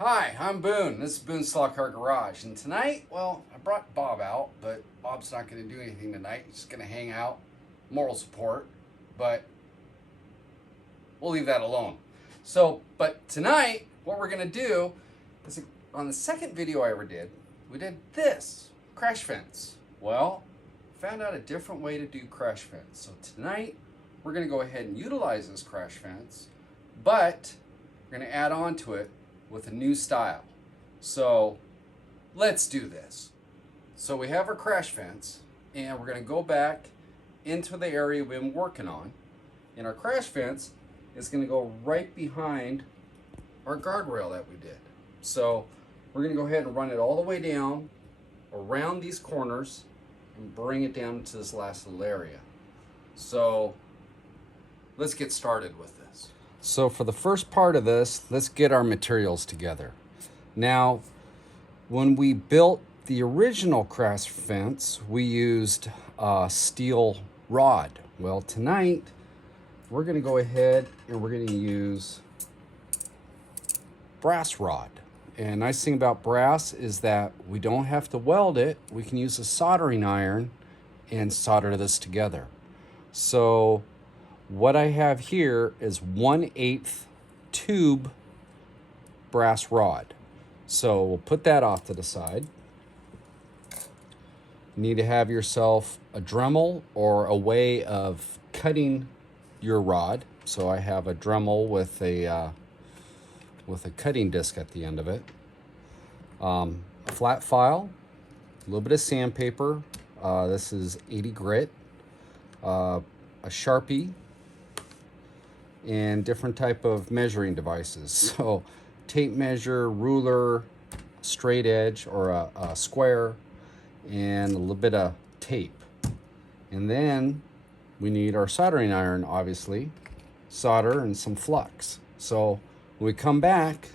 Hi, I'm Boone. This is Boone's Slot Car Garage. And tonight, well, I brought Bob out, but Bob's not going to do anything tonight. He's just going to hang out, moral support, but we'll leave that alone. But tonight, what we're going to do is on the second video I ever did, we did this crash fence. Well, found out a different way to do crash fence. So tonight, we're going to go ahead and utilize this crash fence, but we're going to add on to it with a new style. So let's do this. So we have our crash fence and we're going to go back into the area we've been working on. And our crash fence is going to go right behind our guardrail that we did. So we're going to go ahead and run it all the way down around these corners and bring it down to this last little area. So let's get started with this. So for the first part of this, let's get our materials together. Now, when we built the original crash fence, we used steel rod. Well, tonight, we're gonna go ahead and we're gonna use brass rod. And nice thing about brass is that we don't have to weld it. We can use a soldering iron and solder this together. So what I have here is 1/8 tube brass rod. So we'll put that off to the side. You need to have yourself a Dremel or a way of cutting your rod. So I have a Dremel with a cutting disc at the end of it. A flat file, a little bit of sandpaper. This is 80 grit. A Sharpie, and different type of measuring devices. So tape measure, ruler, straight edge or a square, and a little bit of tape. And then we need our soldering iron, obviously, solder and some flux. So when we come back,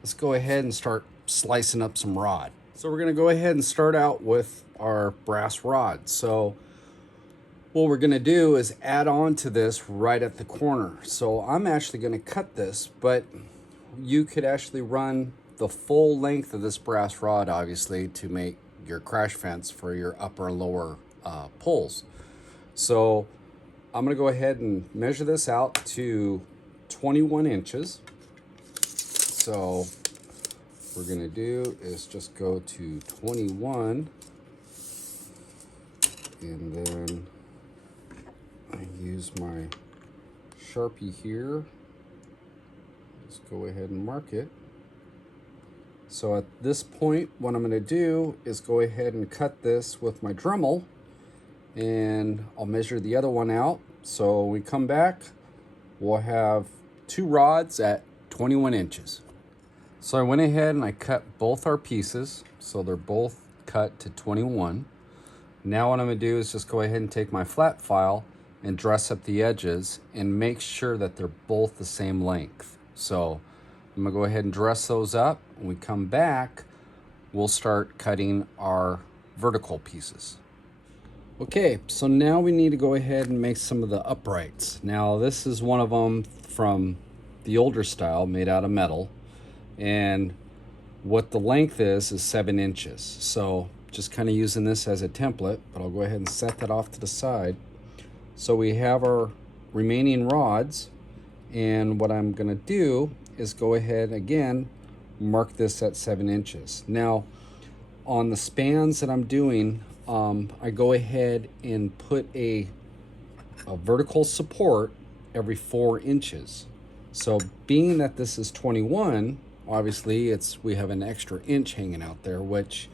let's go ahead and start slicing up some rod. So we're going to go ahead and start out with our brass rod. So what we're going to do is add on to this right at the corner. So I'm actually going to cut this, but you could actually run the full length of this brass rod, obviously, to make your crash fence for your upper and lower poles. So I'm going to go ahead and measure this out to 21 inches. So what we're going to do is just go to 21 and then I use my Sharpie here. Let's go ahead and mark it. So at this point, what I'm going to do is go ahead and cut this with my Dremel, and I'll measure the other one out. So when we come back, we'll have two rods at 21 inches. So I went ahead and I cut both our pieces, so they're both cut to 21. Now what I'm going to do is just go ahead and take my flat file and dress up the edges and make sure that they're both the same length. So I'm gonna go ahead and dress those up. When we come back, we'll start cutting our vertical pieces. Okay, so now we need to go ahead and make some of the uprights. Now this is one of them from the older style, made out of metal. And what the length is 7 inches. So just kind of using this as a template, but I'll go ahead and set that off to the side. So we have our remaining rods, and what I'm going to do is go ahead again, mark this at 7 inches. Now on the spans that I'm doing, I go ahead and put a vertical support every 4 inches. So being that this is 21, obviously we have an extra inch hanging out there, which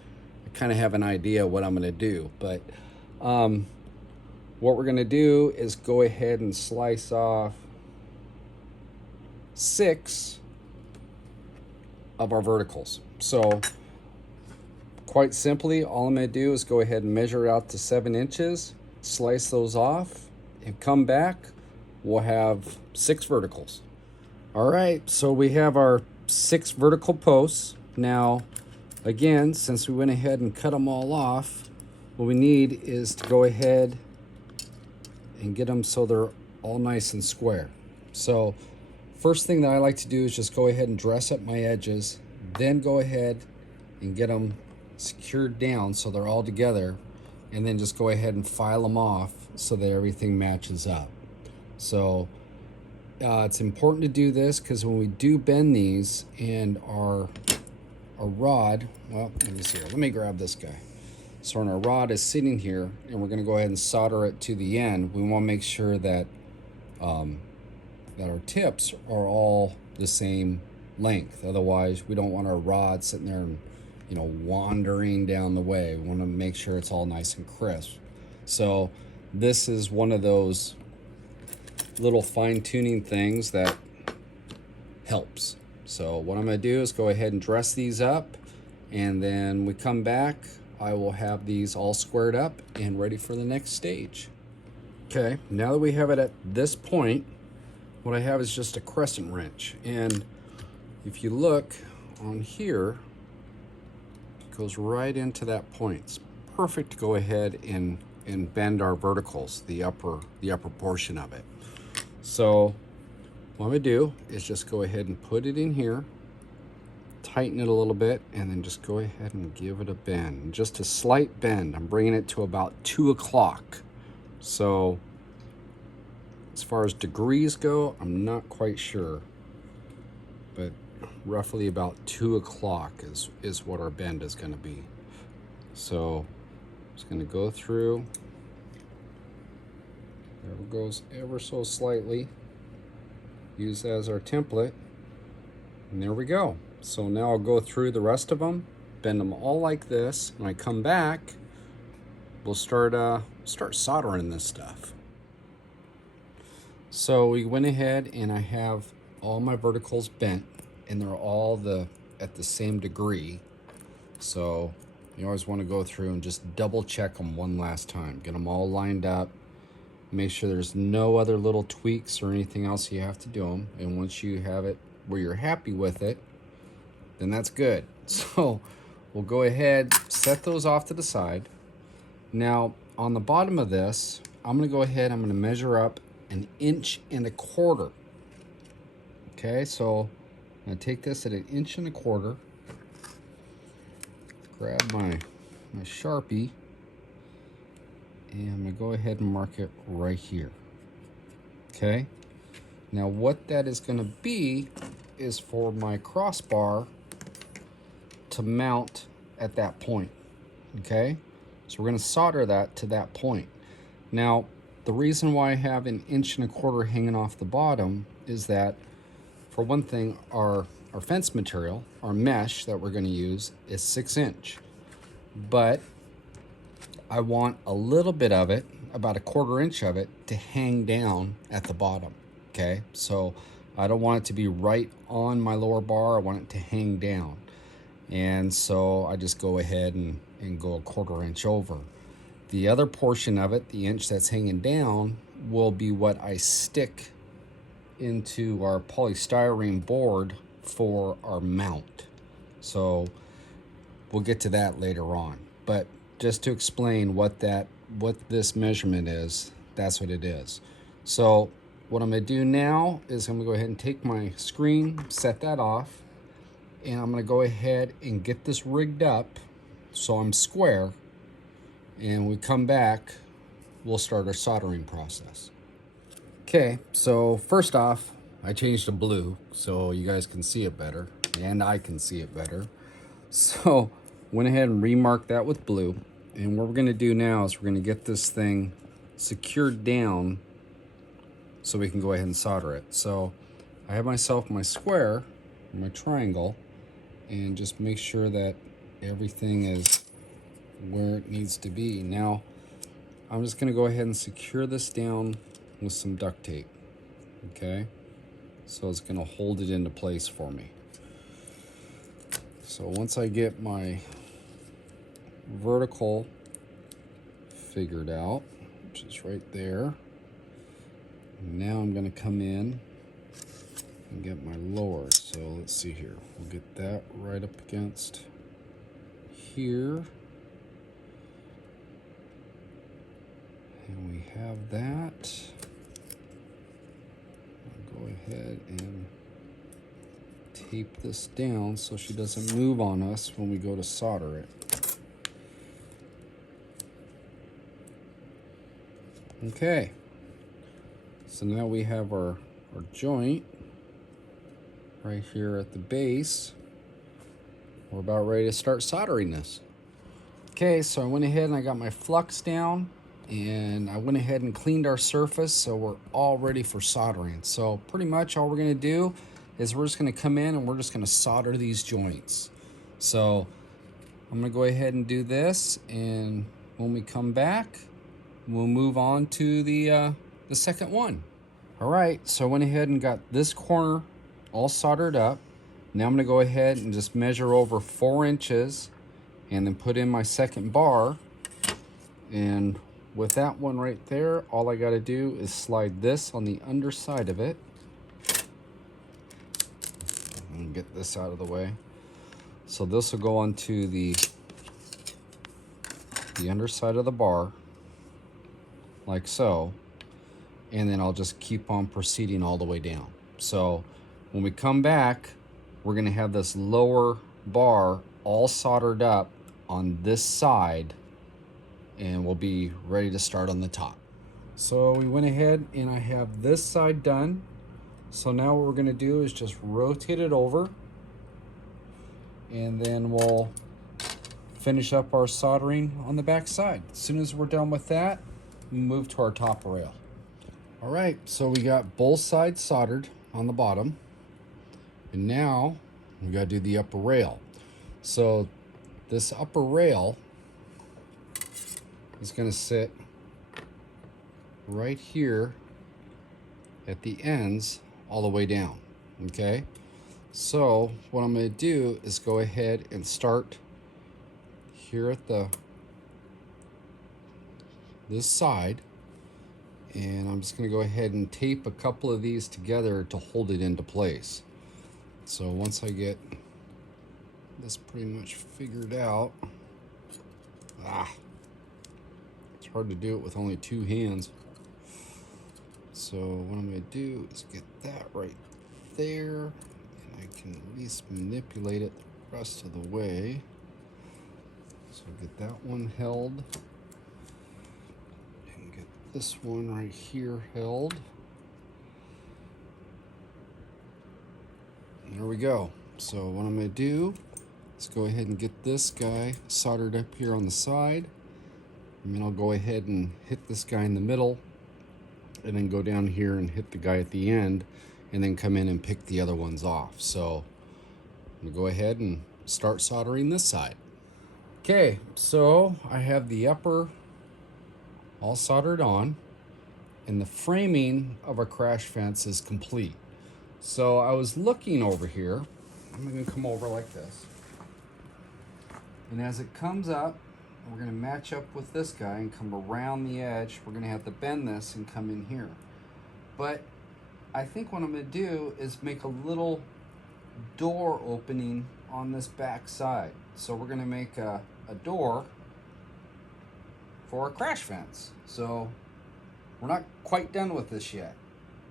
I kind of have an idea what I'm going to do. But what we're going to do is go ahead and slice off 6 of our verticals. So quite simply, all I'm going to do is go ahead and measure it out to 7 inches, slice those off, and come back. We'll have 6 verticals. All right, so we have our 6 vertical posts. Now, again, since we went ahead and cut them all off, what we need is to go ahead and get them so they're all nice and square. So first thing that I like to do is just go ahead and dress up my edges, then go ahead and get them secured down so they're all together, and then just go ahead and file them off so that everything matches up. So it's important to do this because when we do bend these and our rod, well, let me see here. Let me grab this guy. So when our rod is sitting here and we're going to go ahead and solder it to the end, we want to make sure that that our tips are all the same length. Otherwise, we don't want our rod sitting there and, you know, wandering down the way. We want to make sure it's all nice and crisp. So this is one of those little fine-tuning things that helps. So what I'm going to do is go ahead and dress these up, and then we come back, I will have these all squared up and ready for the next stage. Okay, now that we have it at this point, what I have is just a crescent wrench, and if you look on here, it goes right into that point. It's perfect to go ahead and bend our verticals, the upper portion of it. So what I'm gonna do is just go ahead and put it in here, tighten it a little bit, and then just go ahead and give it a bend. Just a slight bend. I'm bringing it to about 2 o'clock. So as far as degrees go, I'm not quite sure, but roughly about 2 o'clock is what our bend is gonna be. So it's gonna go through, there it goes ever so slightly. Use that as our template, and there we go. So now I'll go through the rest of them, bend them all like this. When I come back, we'll start soldering this stuff. So we went ahead and I have all my verticals bent, and they're all at the same degree. So you always want to go through and just double check them one last time, get them all lined up. Make sure there's no other little tweaks or anything else you have to do them. And once you have it where you're happy with it, then that's good. So we'll go ahead, set those off to the side. Now on the bottom of this, I'm gonna go ahead, I'm gonna measure up 1.25 inches. Okay, so I'm gonna take this at 1.25 inches. Grab my Sharpie, and I'm gonna go ahead and mark it right here. Okay, now what that is gonna be is for my crossbar to mount at that point. Okay, so we're gonna solder that to that point. Now the reason why I have 1.25 inches hanging off the bottom is that, for one thing, our fence material, our mesh that we're gonna use, is 6 inch, but I want a little bit of it, about 1/4 inch of it, to hang down at the bottom. Okay, so I don't want it to be right on my lower bar, I want it to hang down. And so I just go ahead and go 1/4 inch over. The other portion of it, the inch that's hanging down, will be what I stick into our polystyrene board for our mount. So we'll get to that later on. But just to explain what this measurement is, that's what it is. So what I'm gonna do now is I'm gonna go ahead and take my screen, set that off, and I'm gonna go ahead and get this rigged up so I'm square, and when we come back, we'll start our soldering process. Okay, so first off, I changed to blue so you guys can see it better, and I can see it better. So went ahead and remarked that with blue, and what we're gonna do now is we're gonna get this thing secured down so we can go ahead and solder it. So I have myself my square, my triangle, and just make sure that everything is where it needs to be. Now I'm just gonna go ahead and secure this down with some duct tape. Okay, so it's gonna hold it into place for me. So once I get my vertical figured out, which is right there, now I'm gonna come in and get my lower. So let's see here, we'll get that right up against here, and we have that. I'll go ahead and tape this down so she doesn't move on us when we go to solder it. Okay, so now we have our joint right here at the base. We're about ready to start soldering this. Okay, so I went ahead and I got my flux down, and I went ahead and cleaned our surface, so we're all ready for soldering. So pretty much all we're gonna do is we're just gonna come in and we're just gonna solder these joints. So I'm gonna go ahead and do this, and when we come back, we'll move on to the second one. All right, so I went ahead and got this corner all soldered up. Now I'm gonna go ahead and just measure over 4 inches and then put in my second bar. And with that one right there, all I gotta do is slide this on the underside of it. And get this out of the way. So this will go onto the underside of the bar, like so. And then I'll just keep on proceeding all the way down. So when we come back, we're gonna have this lower bar all soldered up on this side, and we'll be ready to start on the top. So we went ahead and I have this side done. So now what we're gonna do is just rotate it over, and then we'll finish up our soldering on the back side. As soon as we're done with that, we move to our top rail. All right, so we got both sides soldered on the bottom, and now we gotta do the upper rail. So this upper rail is gonna sit right here at the ends all the way down, okay? So what I'm gonna do is go ahead and start here at this side, and I'm just gonna go ahead and tape a couple of these together to hold it into place. So once I get this pretty much figured out, it's hard to do it with only 2 hands. So what I'm gonna do is get that right there, and I can at least manipulate it the rest of the way. So get that one held, and get this one right here held. And there we go. So what I'm gonna do is go ahead and get this guy soldered up here on the side, and then I'll go ahead and hit this guy in the middle, and then go down here and hit the guy at the end, and then come in and pick the other ones off. So I'm gonna go ahead and start soldering this side. Okay, so I have the upper all soldered on, and the framing of a crash fence is complete. So I was looking over here. I'm gonna come over like this. And as it comes up, we're gonna match up with this guy and come around the edge. We're gonna have to bend this and come in here. But I think what I'm gonna do is make a little door opening on this back side. So we're gonna make a door for a crash fence. So we're not quite done with this yet.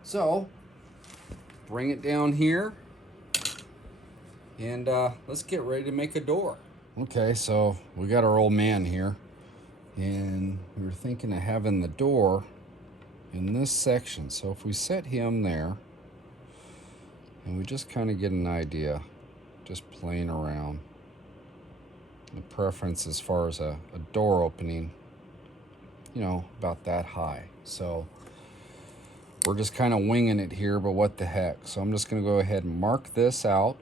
So bring it down here, and let's get ready to make a door. Okay, so we got our old man here, and we were thinking of having the door in this section. So if we set him there, and we just kind of get an idea, just playing around, the preference as far as a door opening, you know, about that high. So we're just kind of winging it here, but what the heck. So I'm just gonna go ahead and mark this out,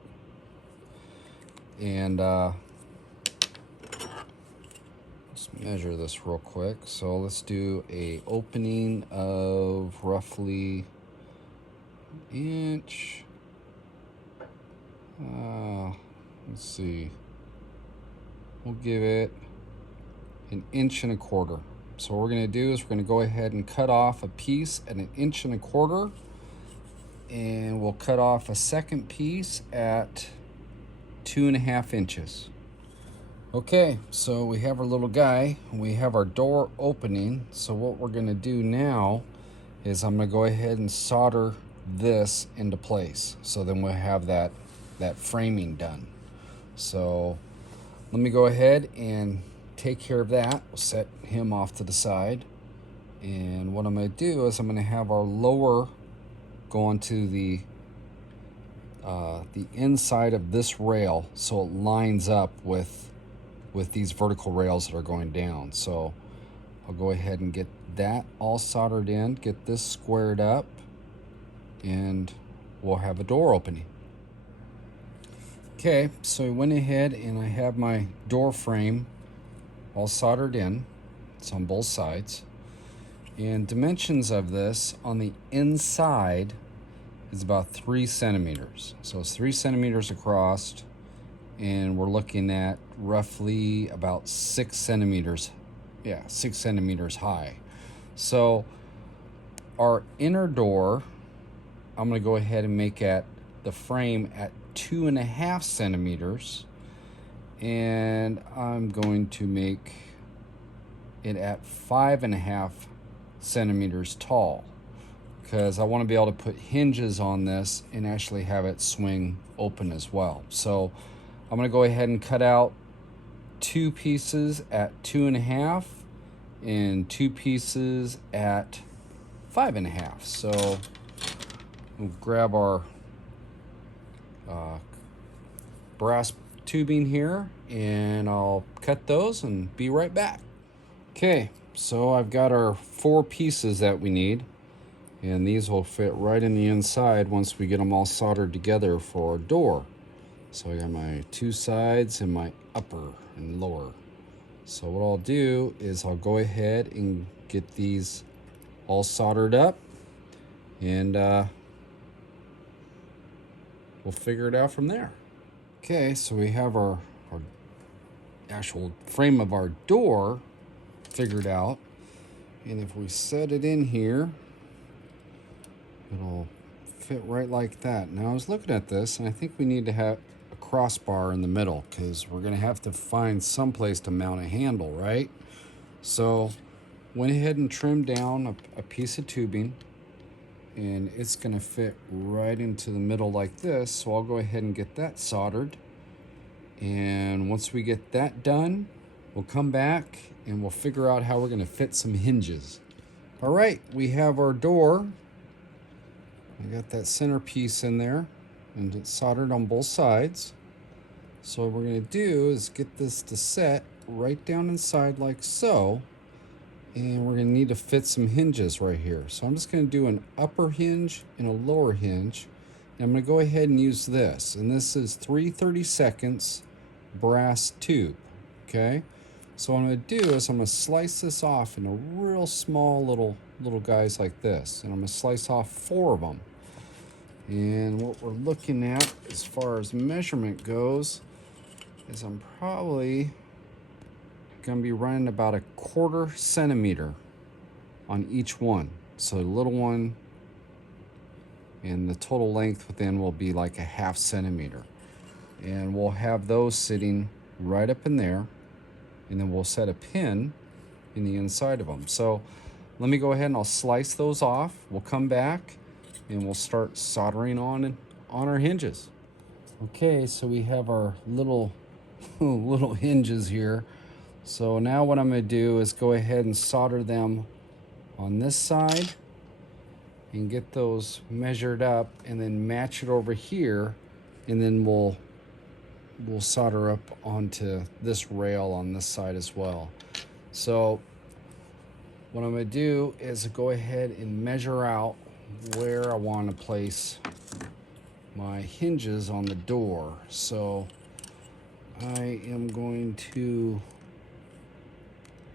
and let's measure this real quick. So let's do a opening of roughly an inch. Let's see. We'll give it 1.25 inches. So what we're gonna do is we're gonna go ahead and cut off a piece at 1.25 inches, and we'll cut off a second piece at 2.5 inches. Okay, so we have our little guy, we have our door opening. So what we're gonna do now is I'm gonna go ahead and solder this into place. So then we'll have that framing done. So let me go ahead and take care of that. We'll set him off to the side. And what I'm going to do is I'm going to have our lower go onto the inside of this rail, so it lines up with these vertical rails that are going down. So I'll go ahead and get that all soldered in, get this squared up, and we'll have a door opening. Okay, so I went ahead and I have my door frame all soldered in. It's on both sides. And dimensions of this on the inside is about 3 centimeters. So it's 3 centimeters across, and we're looking at roughly about 6 centimeters. Yeah, 6 centimeters high. So our inner door, I'm going to go ahead and make at the frame at 2.5 centimeters, and I'm going to make it at 5.5 centimeters tall, because I want to be able to put hinges on this and actually have it swing open as well. So I'm going to go ahead and cut out 2 pieces at 2.5 and 2 pieces at 5.5. So we'll grab our brass tubing here, and I'll cut those and be right back. Okay, so I've got our 4 pieces that we need, and these will fit right in the inside once we get them all soldered together for our door. So I got my 2 sides and my upper and lower. So what I'll do is I'll go ahead and get these all soldered up, and we'll figure it out from there. Okay, so we have our actual frame of our door figured out, and if we set it in here, it'll fit right like that. Now I was looking at this, and I think we need to have a crossbar in the middle, because we're going to have to find some place to mount a handle, right? So went ahead and trimmed down a piece of tubing, and it's going to fit right into the middle like this. So I'll go ahead and get that soldered, and once we get that done, we'll come back and we'll figure out how we're going to fit some hinges. All right, we have our door. I got that center piece in there, and it's soldered on both sides. So what we're going to do is get this to set right down inside like so, and we're going to need to fit some hinges right here. So I'm just going to do an upper hinge and a lower hinge, and I'm going to go ahead and use this, and this is 3/32 brass tube. Okay, so what I'm going to do is I'm going to slice this off into real small little guys like this, and I'm going to slice off 4 of them. And what we're looking at as far as measurement goes is I'm probably going to be running about 1/4 centimeter on each one. So the little one, and the total length within will be like 1/2 centimeter. And we'll have those sitting right up in there, and then we'll set a pin in the inside of them. So let me go ahead and I'll slice those off. We'll come back and we'll start soldering on our hinges. Okay, so we have our little hinges here. So now what I'm going to do is go ahead and solder them on this side and get those measured up, and then match it over here, and then we'll solder up onto this rail on this side as well. So what I'm going to do is go ahead and measure out where I want to place my hinges on the door. So I am going to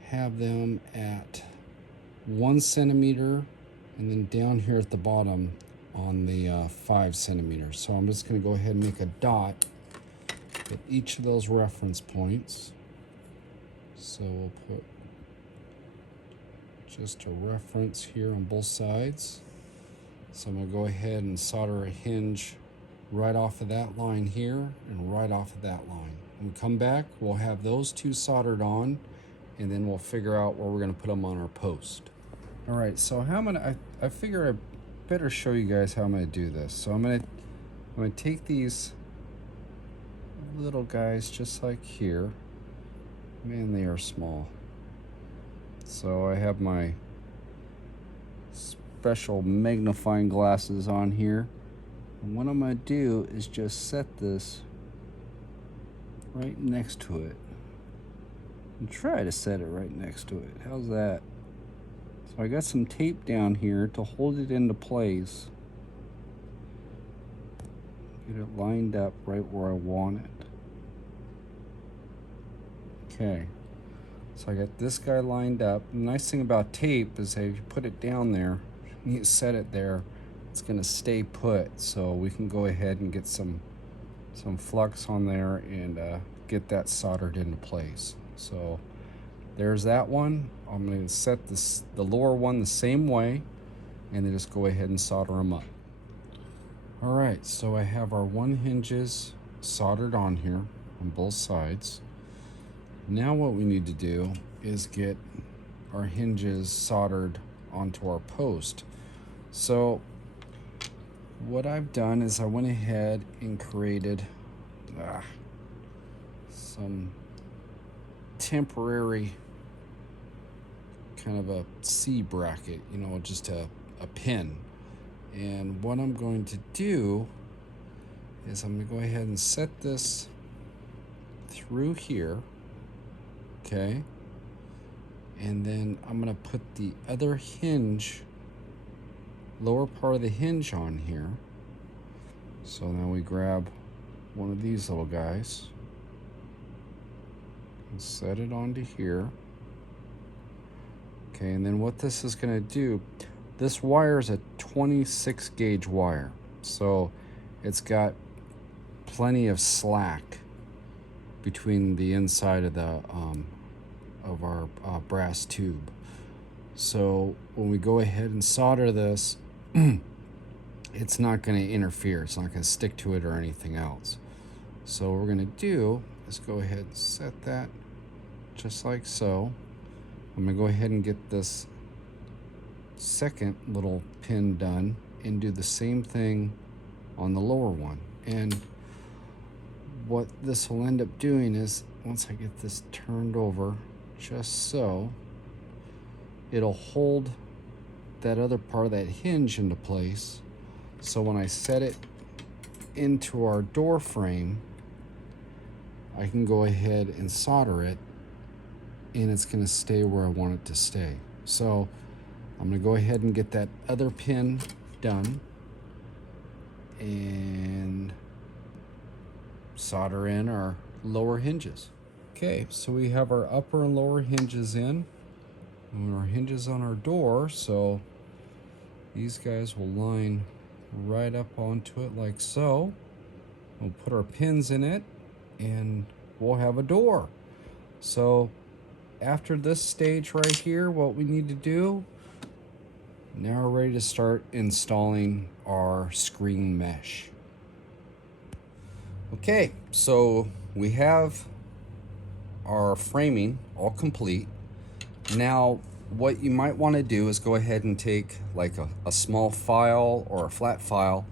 have them at 1 centimeter, and then down here at the bottom on the 5 centimeters. So I'm just going to go ahead and make a dot at each of those reference points. So we'll put just a reference here on both sides. So I'm going to go ahead and solder a hinge right off of that line here and right off of that line. When we come back, we'll have those 2 soldered on, and then we'll figure out where we're going to put them on our post. All right, so I figure better show you guys how I'm going to do this. So I'm going to take these little guys just like here. Man, they are small. So I have my special magnifying glasses on here. And what I'm going to do is just set this right next to it. And try to set it right next to it. How's that? So I got some tape down here to hold it into place. Get it lined up right where I want it. Okay. So I got this guy lined up. The nice thing about tape is that if you put it down there, you set it there, it's going to stay put. So we can go ahead and get some flux on there and get that soldered into place. So there's that one. I'm going to set the lower one the same way and then just go ahead and solder them up. All right, so I have our 1 hinges soldered on here on both sides. Now what we need to do is get our hinges soldered onto our post. So what I've done is I went ahead and created some temporary kind of a C bracket, you know, just a pin. And what I'm going to do is I'm going to go ahead and set this through here, okay? And then I'm going to put the other hinge, lower part of the hinge on here. So now we grab one of these little guys and set it onto here. Okay, and then what this is going to do, this wire is a 26 gauge wire, so it's got plenty of slack between the inside of the of our brass tube. So when we go ahead and solder this, it's not going to interfere. It's not going to stick to it or anything else. So what we're going to do is go ahead and set that just like so. I'm going to go ahead and get this second little pin done and do the same thing on the lower one. And what this will end up doing is, once I get this turned over just so, it'll hold that other part of that hinge into place. So when I set it into our door frame, I can go ahead and solder it and it's going to stay where I want it to stay. So I'm going to go ahead and get that other pin done and solder in our lower hinges. Okay, so we have our upper and lower hinges in, and our hinges on our door, so these guys will line right up onto it like so. We'll put our pins in it and we'll have a door. So after this stage right here, what we need to do, now we're ready to start installing our screen mesh. Okay, so we have our framing all complete. Now what you might want to do is go ahead and take like a small file or a flat file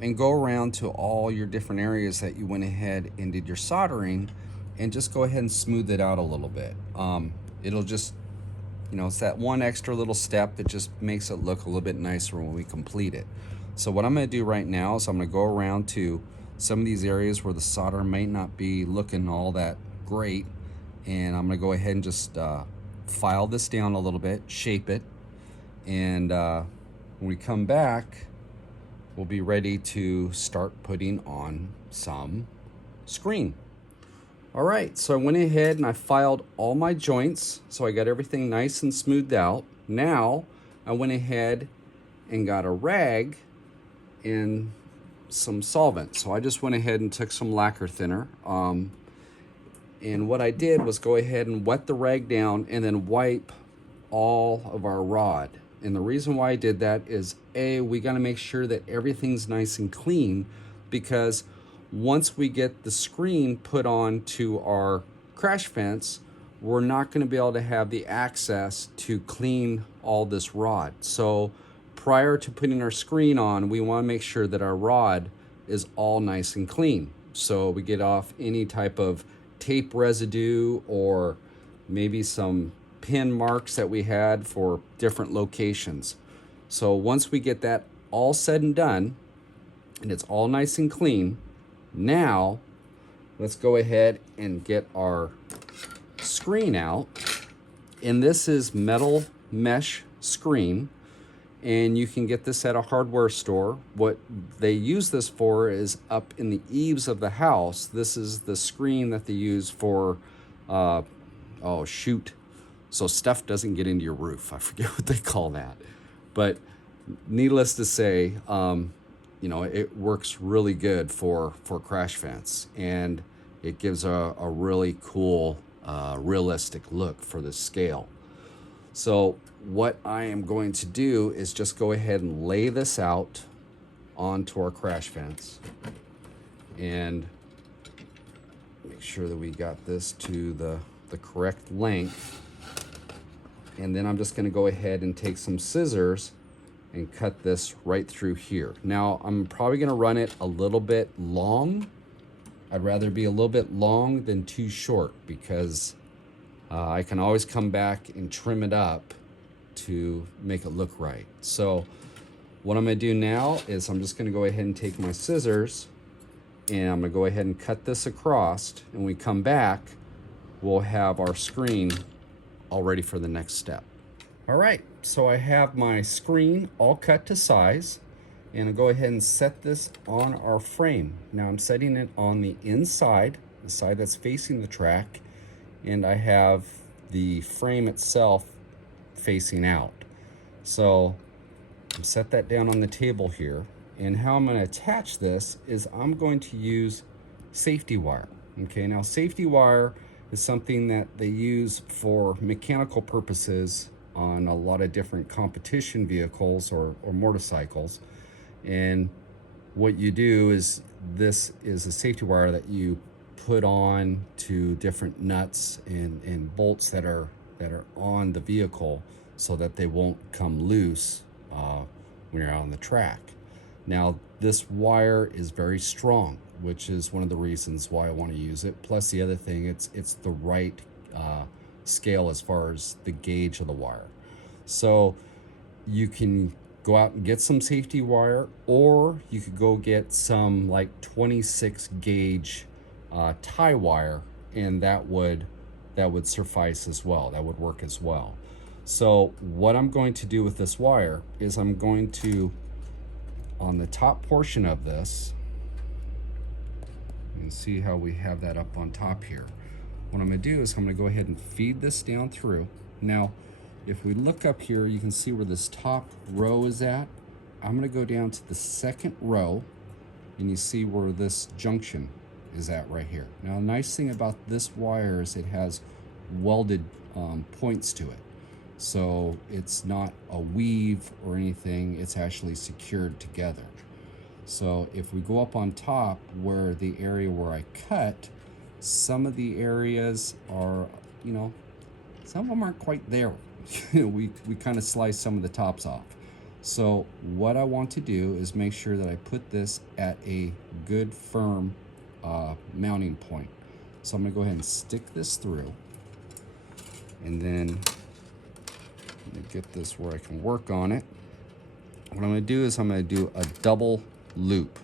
and go around to all your different areas that you went ahead and did your soldering and just go ahead and smooth it out a little bit. It'll just, you know, it's that one extra little step that just makes it look a little bit nicer when we complete it. So what I'm going to do right now is I'm going to go around to some of these areas where the solder might not be looking all that great, and I'm going to go ahead and just file this down a little bit, shape it, and when we come back, we'll be ready to start putting on some screen. All right, so I went ahead and I filed all my joints, so I got everything nice and smoothed out. Now I went ahead and got a rag and some solvent. So I just went ahead and took some lacquer thinner. And what I did was go ahead and wet the rag down and then wipe all of our rod. And the reason why I did that is, A, we gotta make sure that everything's nice and clean, because once we get the screen put on to our crash fence, we're not gonna be able to have the access to clean all this rod. So prior to putting our screen on, we want to make sure that our rod is all nice and clean. So we get off any type of tape residue or maybe some pin marks that we had for different locations. So once we get that all said and done, and it's all nice and clean, now let's go ahead and get our screen out. And this is metal mesh screen, and you can get this at a hardware store. What they use this for is up in the eaves of the house. This is the screen that they use for, oh shoot, so stuff doesn't get into your roof. I forget what they call that. But needless to say, you know, it works really good for crash fence, and it gives a really cool, realistic look for the scale. So what I am going to do is just go ahead and lay this out onto our crash fence and make sure that we got this to the correct length. And then I'm just going to go ahead and take some scissors and cut this right through here. Now I'm probably going to run it a little bit long. I'd rather be a little bit long than too short, because I can always come back and trim it up to make it look right. So what I'm going to do now is I'm just going to go ahead and take my scissors and I'm going to go ahead and cut this across, and when we come back we'll have our screen all ready for the next step. All right, so I have my screen all cut to size, and I'll go ahead and set this on our frame. Now I'm setting it on the inside, the side that's facing the track, and I have the frame itself facing out. So I'm set that down on the table here, and how I'm going to attach this is I'm going to use safety wire. Okay, now safety wire is something that they use for mechanical purposes on a lot of different competition vehicles or motorcycles. And what you do is, this is a safety wire that you put on to different nuts and bolts that are on the vehicle so that they won't come loose when you're out on the track. Now this wire is very strong, which is one of the reasons why I want to use it. Plus the other thing, it's the right scale as far as the gauge of the wire. So you can go out and get some safety wire, or you could go get some like 26 gauge tie wire, and that would suffice as well. That would work as well. So what I'm going to do with this wire is I'm going to, on the top portion of this, you can see how we have that up on top here. What I'm going to do is I'm going to go ahead and feed this down through. Now if we look up here, you can see where this top row is at. I'm going to go down to the second row, and you see where this junction is at right here. Now, a nice thing about this wire is it has welded points to it. So it's not a weave or anything, it's actually secured together. So if we go up on top where the area where I cut, some of the areas are, you know, some of them aren't quite there. we kind of slice some of the tops off. So what I want to do is make sure that I put this at a good firm mounting point. So I'm going to go ahead and stick this through, and then I'm going to get this where I can work on it. What I'm going to do is I'm going to do a double loop.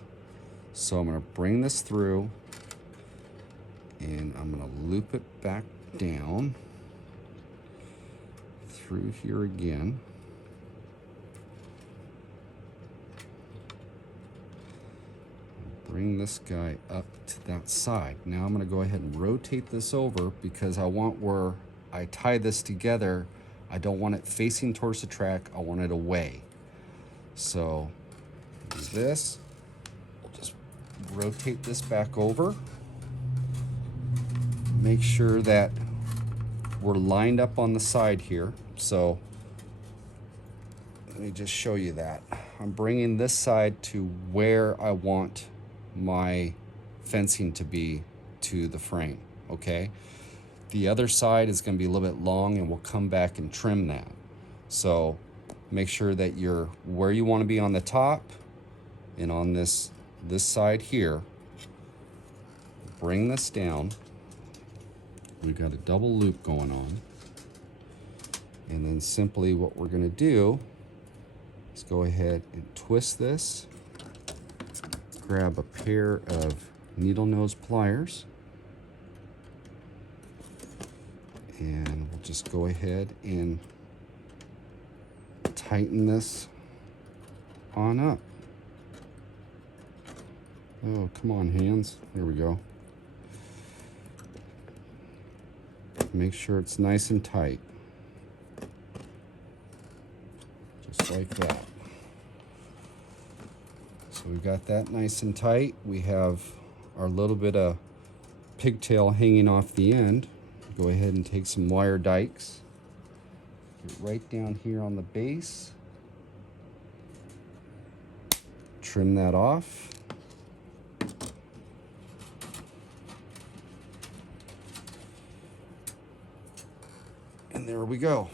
So I'm going to bring this through, and I'm going to loop it back down through here again. Bring this guy up to that side. Now I'm going to go ahead and rotate this over, because I want where I tie this together, I don't want it facing towards the track, I want it away. So use this, we'll just rotate this back over, make sure that we're lined up on the side here. So let me just show you that. I'm bringing this side to where I want my fencing to be to the frame, okay? The other side is going to be a little bit long, and we'll come back and trim that. So make sure that you're where you want to be on the top, and on this side here, bring this down. We've got a double loop going on. And then simply what we're going to do is go ahead and twist this, grab a pair of needle nose pliers, and we'll just go ahead and tighten this on up. Oh, come on, hands. There we go. Make sure it's nice and tight. Just like that. So we've got that nice and tight. We have our little bit of pigtail hanging off the end. Go ahead and take some wire dikes. Get right down here on the base. Trim that off. And there we go.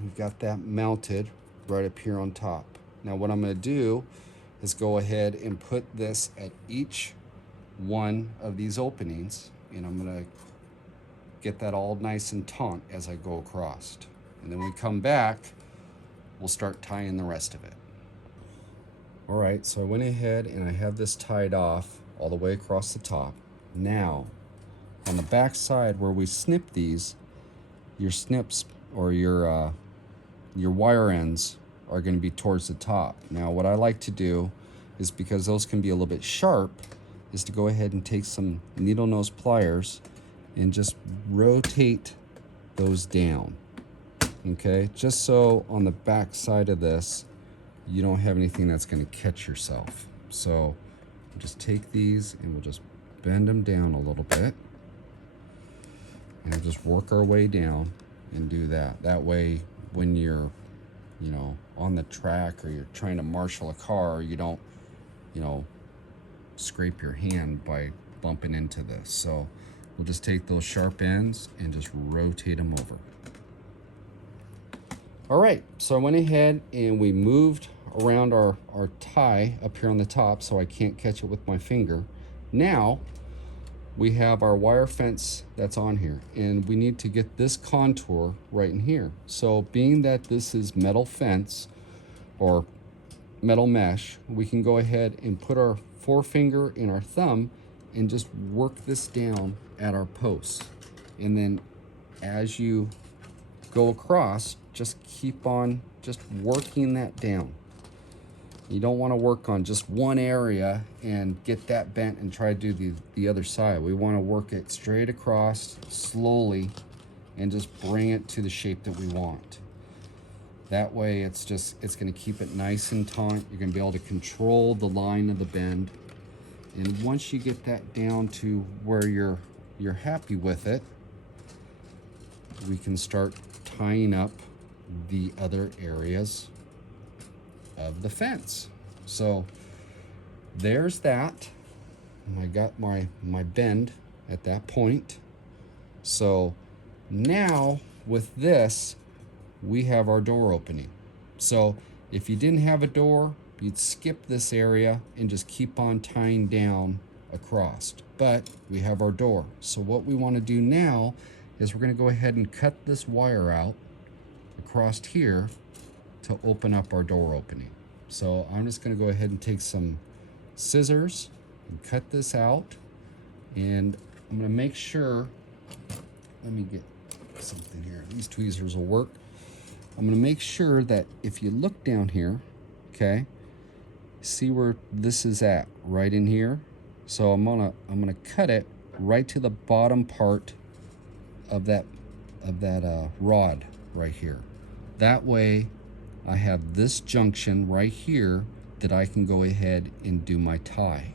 We've got that mounted right up here on top. Now what I'm going to do is go ahead and put this at each one of these openings, and I'm going to get that all nice and taut as I go across. And then we come back, we'll start tying the rest of it. All right, so I went ahead and I have this tied off all the way across the top. Now, on the back side where we snip these, your snips or your wire ends are going to be towards the top. Now what I like to do is, because those can be a little bit sharp, is to go ahead and take some needle nose pliers and just rotate those down. Okay, just so on the back side of this you don't have anything that's going to catch yourself. So we'll just take these and we'll just bend them down a little bit, and we'll just work our way down and do that. That way when you're, you know, on the track or you're trying to marshal a car, you don't, you know, scrape your hand by bumping into this. So we'll just take those sharp ends and just rotate them over. All right, so I went ahead and we moved around our tie up here on the top so I can't catch it with my finger. Now we have our wire fence that's on here, and we need to get this contour right in here. So being that this is metal fence or metal mesh, we can go ahead and put our forefinger and our thumb and just work this down at our posts. And then as you go across, just keep on just working that down. You don't want to work on just one area and get that bent and try to do the other side. We want to work it straight across slowly and just bring it to the shape that we want. That way it's going to keep it nice and taut. You're going to be able to control the line of the bend. And once you get that down to where you're happy with it, we can start tying up the other areas of the fence. So there's that. I got my bend at that point. So now with this, we have our door opening. So if you didn't have a door, you'd skip this area and just keep on tying down across. But we have our door. So what we want to do now is we're going to go ahead and cut this wire out across here to open up our door opening. So I'm just going to go ahead and take some scissors and cut this out, and I'm going to make sure, let me get something here, these tweezers will work. I'm going to make sure that if you look down here, okay, see where this is at, right in here. So I'm gonna cut it right to the bottom part of that rod right here. That way I have this junction right here that I can go ahead and do my tie.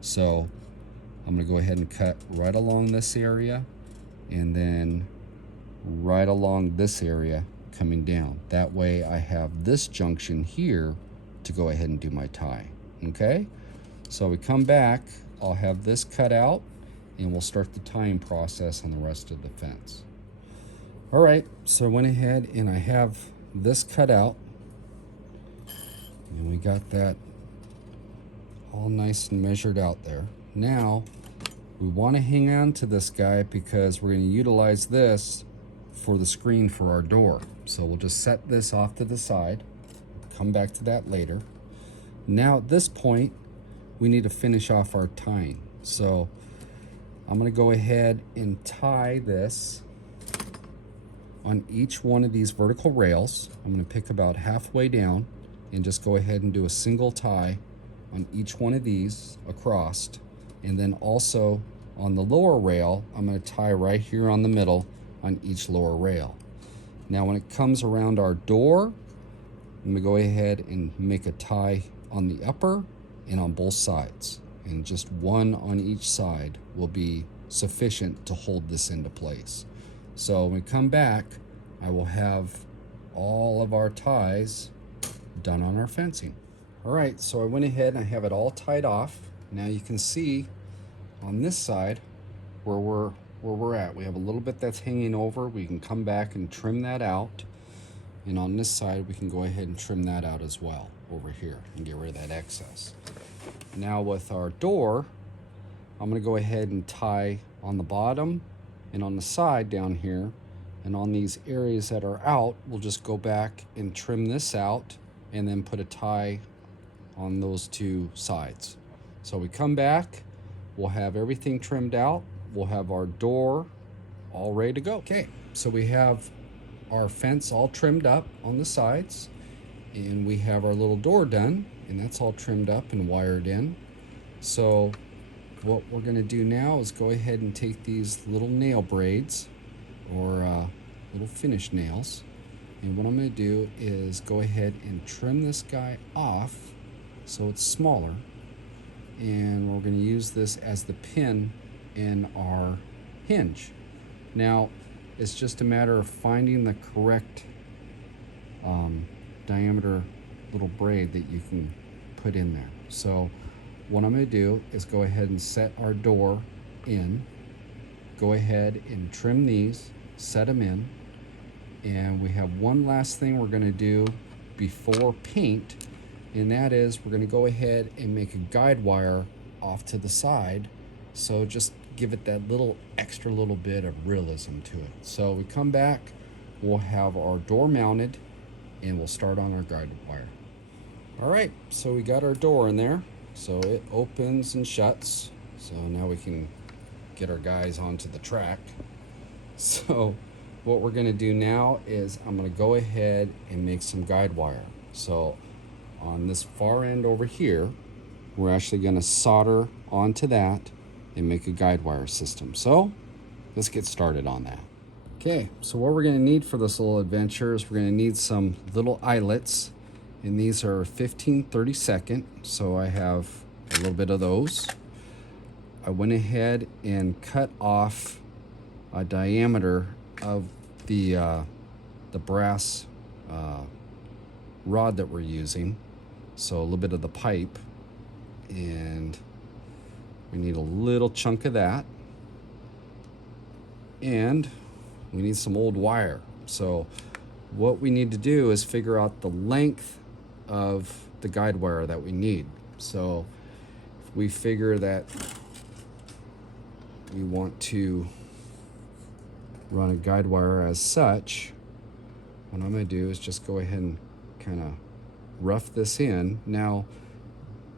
So I'm gonna go ahead and cut right along this area and then right along this area coming down. That way I have this junction here to go ahead and do my tie. Okay, so we come back, I'll have this cut out and we'll start the tying process on the rest of the fence. All right, so I went ahead and I have this cut out, And we got that all nice and measured out there. Now, we want to hang on to this guy because we're going to utilize this for the screen for our door. So we'll just set this off to the side, come back to that later. Now at this point, we need to finish off our tying. So I'm going to go ahead and tie this on each one of these vertical rails. I'm going to pick about halfway down and just go ahead and do a single tie on each one of these across. And then also on the lower rail, I'm going to tie right here on the middle on each lower rail. Now when it comes around our door, I'm going to go ahead and make a tie on the upper and on both sides. And just one on each side will be sufficient to hold this into place. So when we come back, I will have all of our ties done on our fencing. All right, so I went ahead and I have it all tied off. Now you can see on this side where we're at. We have a little bit that's hanging over. We can come back and trim that out. And on this side, we can go ahead and trim that out as well over here and get rid of that excess. Now with our door, I'm going to go ahead and tie on the bottom and on the side down here. And on these areas that are out, we'll just go back and trim this out and then put a tie on those two sides. So we come back, we'll have everything trimmed out, we'll have our door all ready to go. Okay, so we have our fence all trimmed up on the sides, and we have our little door done, and that's all trimmed up and wired in. So what we're going to do now is go ahead and take these little nail braids or little finish nails, and what I'm going to do is go ahead and trim this guy off so it's smaller, and we're going to use this as the pin in our hinge. Now it's just a matter of finding the correct diameter little braid that you can put in there. So what I'm going to do is go ahead and set our door in, go ahead and trim these, set them in, and we have one last thing we're going to do before paint, and that is we're going to go ahead and make a guide wire off to the side, so just give it that little extra little bit of realism to it. So we come back, we'll have our door mounted, and we'll start on our guide wire. All right, so we got our door in there, so it opens and shuts. So now we can get our guys onto the track. So what we're going to do now is I'm going to go ahead and make some guide wire. So on this far end over here, we're actually going to solder onto that and make a guide wire system. So let's get started on that. Okay, so what we're going to need for this little adventure is we're going to need some little eyelets, and these are 15/32, so I have a little bit of those. I went ahead and cut off a diameter of the brass rod that we're using, so a little bit of the pipe, and we need a little chunk of that, and we need some old wire. So what we need to do is figure out the length of the guide wire that we need. So if we figure that we want to run a guide wire as such, what I'm going to do is just go ahead and kind of rough this in. Now,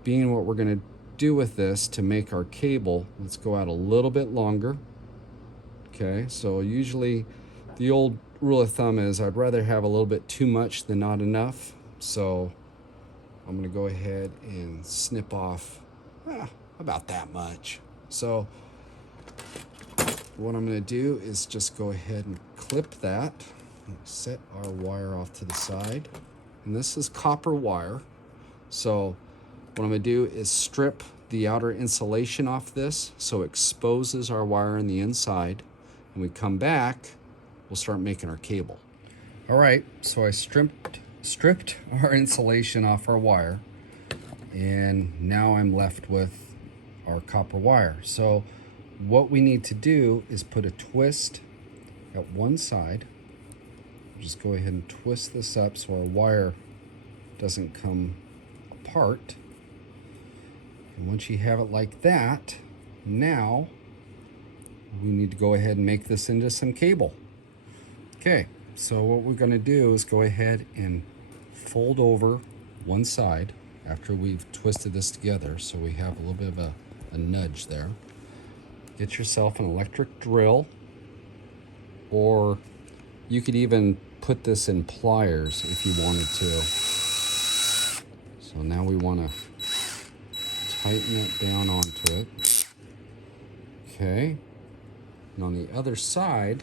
being what we're going to do with this to make our cable, let's go out a little bit longer. Okay, so usually the old rule of thumb is I'd rather have a little bit too much than not enough. So I'm going to go ahead and snip off about that much. So what I'm going to do is just go ahead and clip that, set our wire off to the side, and this is copper wire. So what I'm going to do is strip the outer insulation off this so it exposes our wire on the inside. When we come back, we'll start making our cable. All right, so I stripped our insulation off our wire, and now I'm left with our copper wire. So what we need to do is put a twist at one side. Just go ahead and twist this up so our wire doesn't come apart. And once you have it like that, now we need to go ahead and make this into some cable. Okay, so what we're going to do is go ahead and fold over one side after we've twisted this together, so we have a little bit of a nudge there. Get yourself an electric drill, or you could even put this in pliers if you wanted to. So now we want to tighten it down onto it. Okay, and on the other side,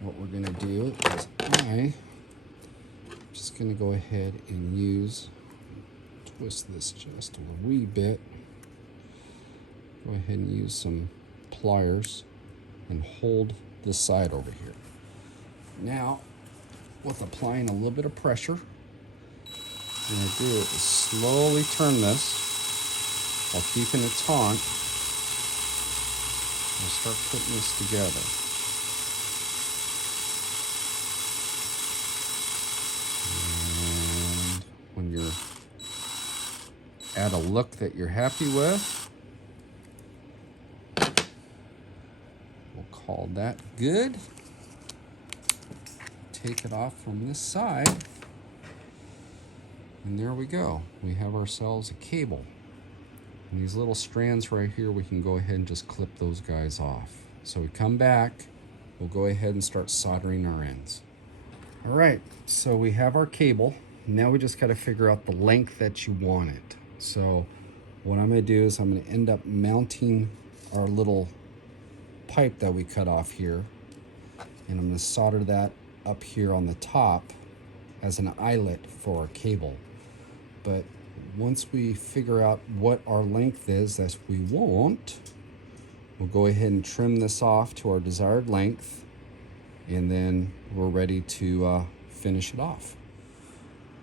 what we're going to do is I'm just going to go ahead and twist this just a wee bit. Go ahead and use some pliers and hold this side over here. Now, with applying a little bit of pressure, what I'm going to do is slowly turn this while keeping it taut. I'll start putting this together. And when you're at a look that you're happy with, we'll call that good. Take it off from this side, and there we go. We have ourselves a cable. And these little strands right here, we can go ahead and just clip those guys off. So we come back, we'll go ahead and start soldering our ends. All right, so we have our cable. Now we just got to figure out the length that you want it. So what I'm going to do is I'm going to end up mounting our little pipe that we cut off here, and I'm going to solder that up here on the top as an eyelet for our cable. But once we figure out what our length is that we want, we'll go ahead and trim this off to our desired length, and then we're ready to finish it off.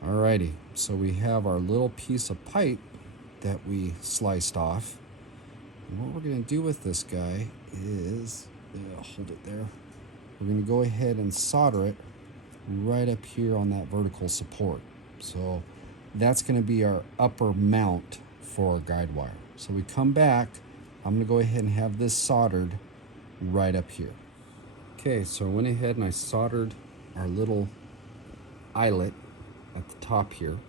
Alrighty, so we have our little piece of pipe that we sliced off. And what we're going to do with this guy is, hold it there, we're going to go ahead and solder it right up here on that vertical support. So that's going to be our upper mount for our guide wire. So we come back, I'm going to go ahead and have this soldered right up here. Okay, so I went ahead and I soldered our little eyelet at the top here.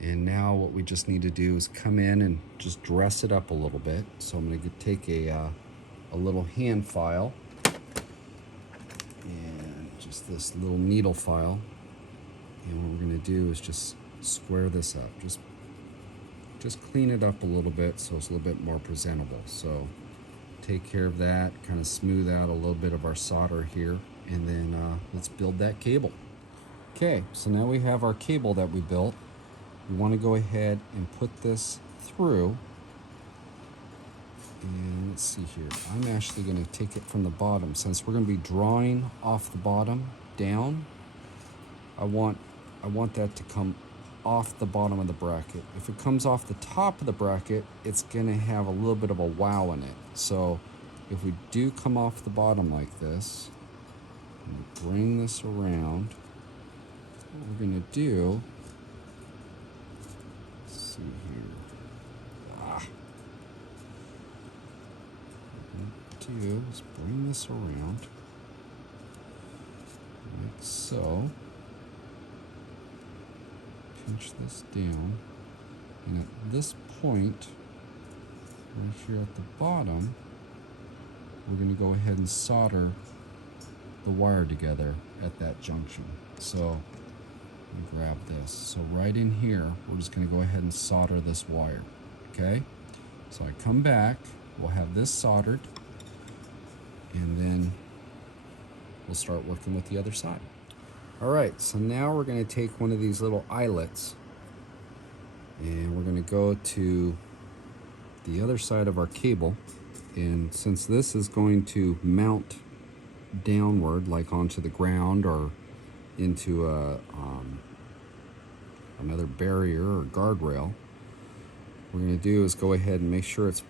And now what we just need to do is come in and just dress it up a little bit. So I'm going to take a little hand file and just this little needle file. And what we're going to do is just square this up. Just clean it up a little bit so it's a little bit more presentable. So take care of that, kind of smooth out a little bit of our solder here, and then let's build that cable. Okay, so now we have our cable that we built. We want to go ahead and put this through. And let's see here. I'm actually going to take it from the bottom. Since we're going to be drawing off the bottom down, I want that to come off the bottom of the bracket. If it comes off the top of the bracket, it's going to have a little bit of a wow in it. So if we do come off the bottom like this, and bring this around, what we're going to do, let's see here. What we're going to do is bring this around like so. Pinch this down, and at this point right here at the bottom, we're going to go ahead and solder the wire together at that junction. So grab this. So right in here, we're just going to go ahead and solder this wire. Okay, so I come back, we'll have this soldered, and then we'll start working with the other side. All right, so now we're going to take one of these little eyelets, and we're going to go to the other side of our cable. And since this is going to mount downward, like onto the ground or into another barrier or guardrail, what we're going to do is go ahead and make sure it's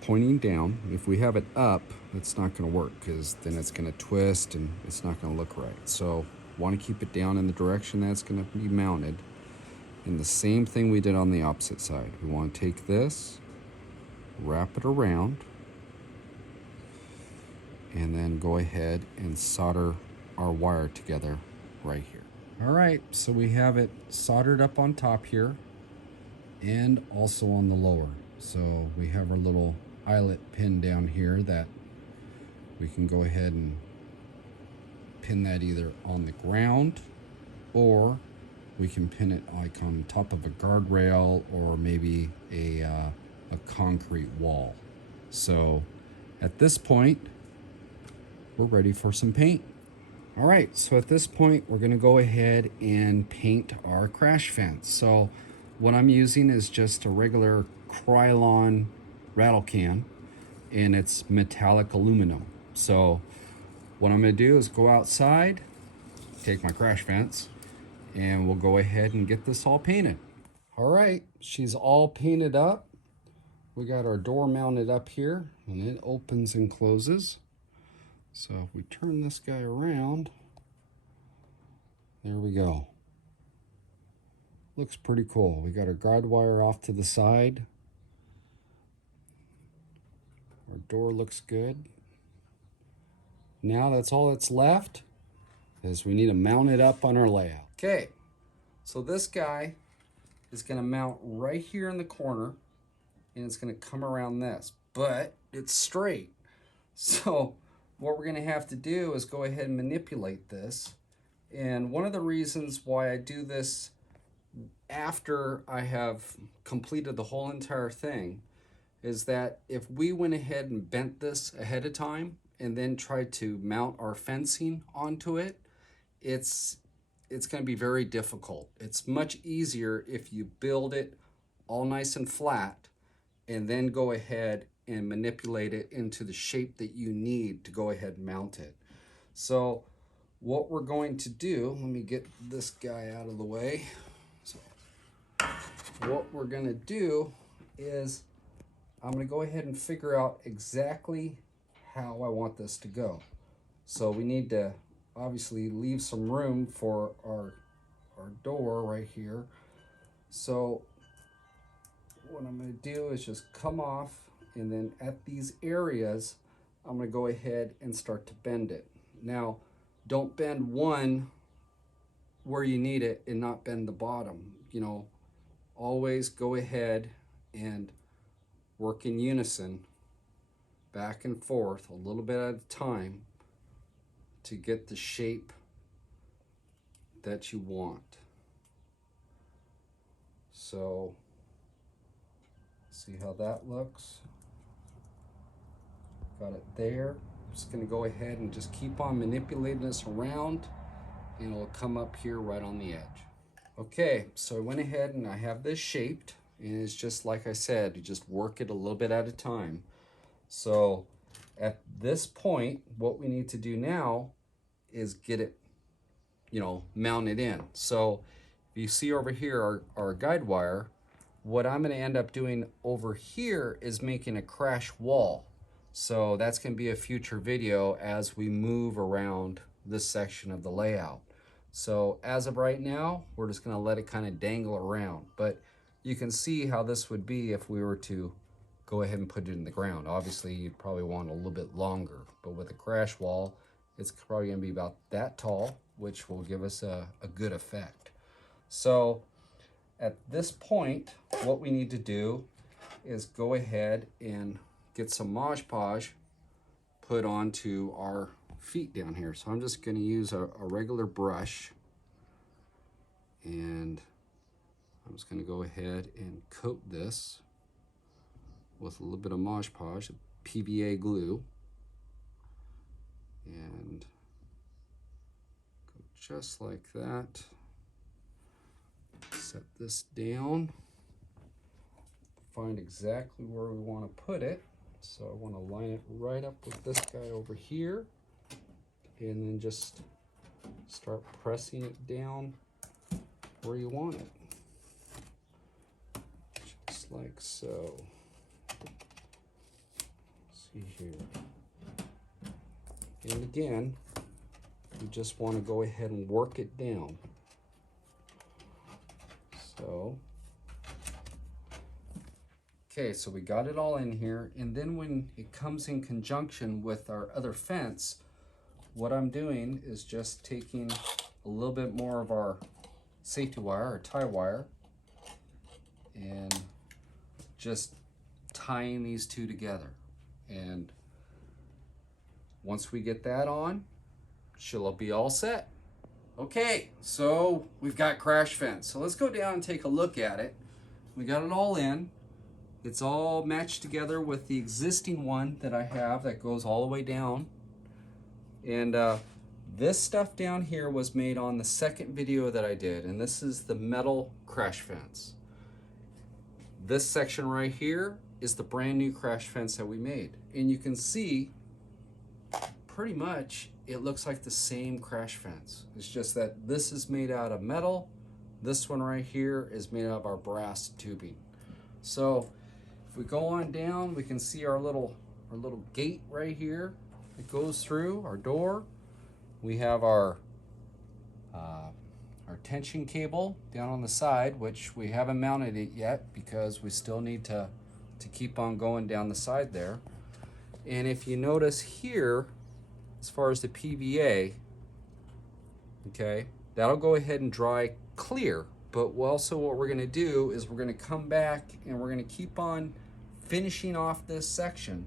pointing down. If we have it up, it's not going to work, because then it's going to twist and it's not going to look right. So want to keep it down in the direction that's going to be mounted. And the same thing we did on the opposite side. We want to take this, wrap it around, and then go ahead and solder our wire together right here. All right, so we have it soldered up on top here and also on the lower. So we have our little eyelet pin down here that we can go ahead and pin that either on the ground, or we can pin it like on top of a guardrail or maybe a concrete wall. So at this point, we're ready for some paint. All right, so at this point, we're gonna go ahead and paint our crash fence. So what I'm using is just a regular Krylon rattle can, and it's metallic aluminum. So what I'm gonna do is go outside, take my crash fence, and we'll go ahead and get this all painted. All right, she's all painted up. We got our door mounted up here, and it opens and closes. So if we turn this guy around, there we go. Looks pretty cool. We got our guide wire off to the side. Our door looks good. Now that's all that's left, is we need to mount it up on our layout. Okay, so this guy is gonna mount right here in the corner, and it's gonna come around this, but it's straight. So what we're gonna have to do is go ahead and manipulate this. And one of the reasons why I do this after I have completed the whole entire thing is that if we went ahead and bent this ahead of time and then tried to mount our fencing onto it, it's going to be very difficult. It's much easier if you build it all nice and flat and then go ahead and manipulate it into the shape that you need to go ahead and mount it. So what we're going to do, let me get this guy out of the way. So what we're going to do is I'm going to go ahead and figure out exactly how I want this to go. So we need to obviously leave some room for our door right here. So what I'm going to do is just come off, and then at these areas I'm going to go ahead and start to bend it. Now don't bend one where you need it and not bend the bottom. You know, always go ahead and work in unison, back and forth a little bit at a time to get the shape that you want. So see how that looks? Got it there. I'm just gonna go ahead and just keep on manipulating this around, and it'll come up here right on the edge. Okay, so I went ahead and I have this shaped, and it's just like I said, you just work it a little bit at a time. So at this point, what we need to do now is get it, you know, mounted in. So if you see over here our guide wire, what I'm gonna end up doing over here is making a crash wall. So that's gonna be a future video as we move around this section of the layout. So as of right now, we're just gonna let it kind of dangle around. But you can see how this would be if we were to go ahead and put it in the ground. Obviously, you'd probably want a little bit longer, but with a crash wall, it's probably gonna be about that tall, which will give us a good effect. So at this point, what we need to do is go ahead and get some Mod Podge put onto our feet down here. So I'm just gonna use a regular brush, and I'm just gonna go ahead and coat this with a little bit of Mod Podge, PVA glue, and go just like that. Set this down, find exactly where we want to put it. So I want to line it right up with this guy over here, and then just start pressing it down where you want it, just like so. See here, and again, you just want to go ahead and work it down. So So, okay, so we got it all in here, and then when it comes in conjunction with our other fence, what I'm doing is just taking a little bit more of our safety wire or tie wire and just tying these two together. And once we get that on, she'll be all set. Okay, so we've got crash fence. So let's go down and take a look at it. We got it all in. It's all matched together with the existing one that I have that goes all the way down. And this stuff down here was made on the second video that I did, and this is the metal crash fence. This section right here is the brand new crash fence that we made. And you can see pretty much it looks like the same crash fence. It's just that this is made out of metal. This one right here is made out of our brass tubing. So if we go on down, we can see our little gate right here. It goes through our door. We have our tension cable down on the side, which we haven't mounted it yet because we still need to keep on going down the side there. And if you notice here, as far as the PVA, okay, that'll go ahead and dry clear. But also what we're gonna do is we're gonna come back and we're gonna keep on finishing off this section.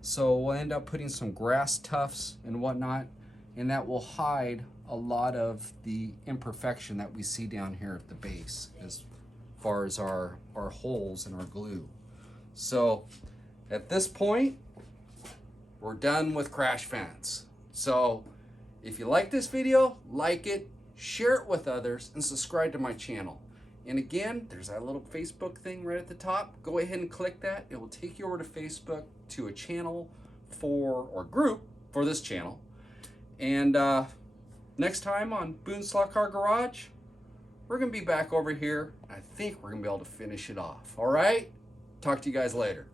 So we'll end up putting some grass tufts and whatnot, and that will hide a lot of the imperfection that we see down here at the base as far as our holes in our glue. So at this point, we're done with crash fence. So if you like this video, like it, share it with others, and subscribe to my channel. And again, there's that little Facebook thing right at the top. Go ahead and click that. It will take you over to Facebook to a channel or group for this channel. And next time on Boone's Slot Car Garage, we're gonna be back over here. I think we're gonna be able to finish it off. All right? Talk to you guys later.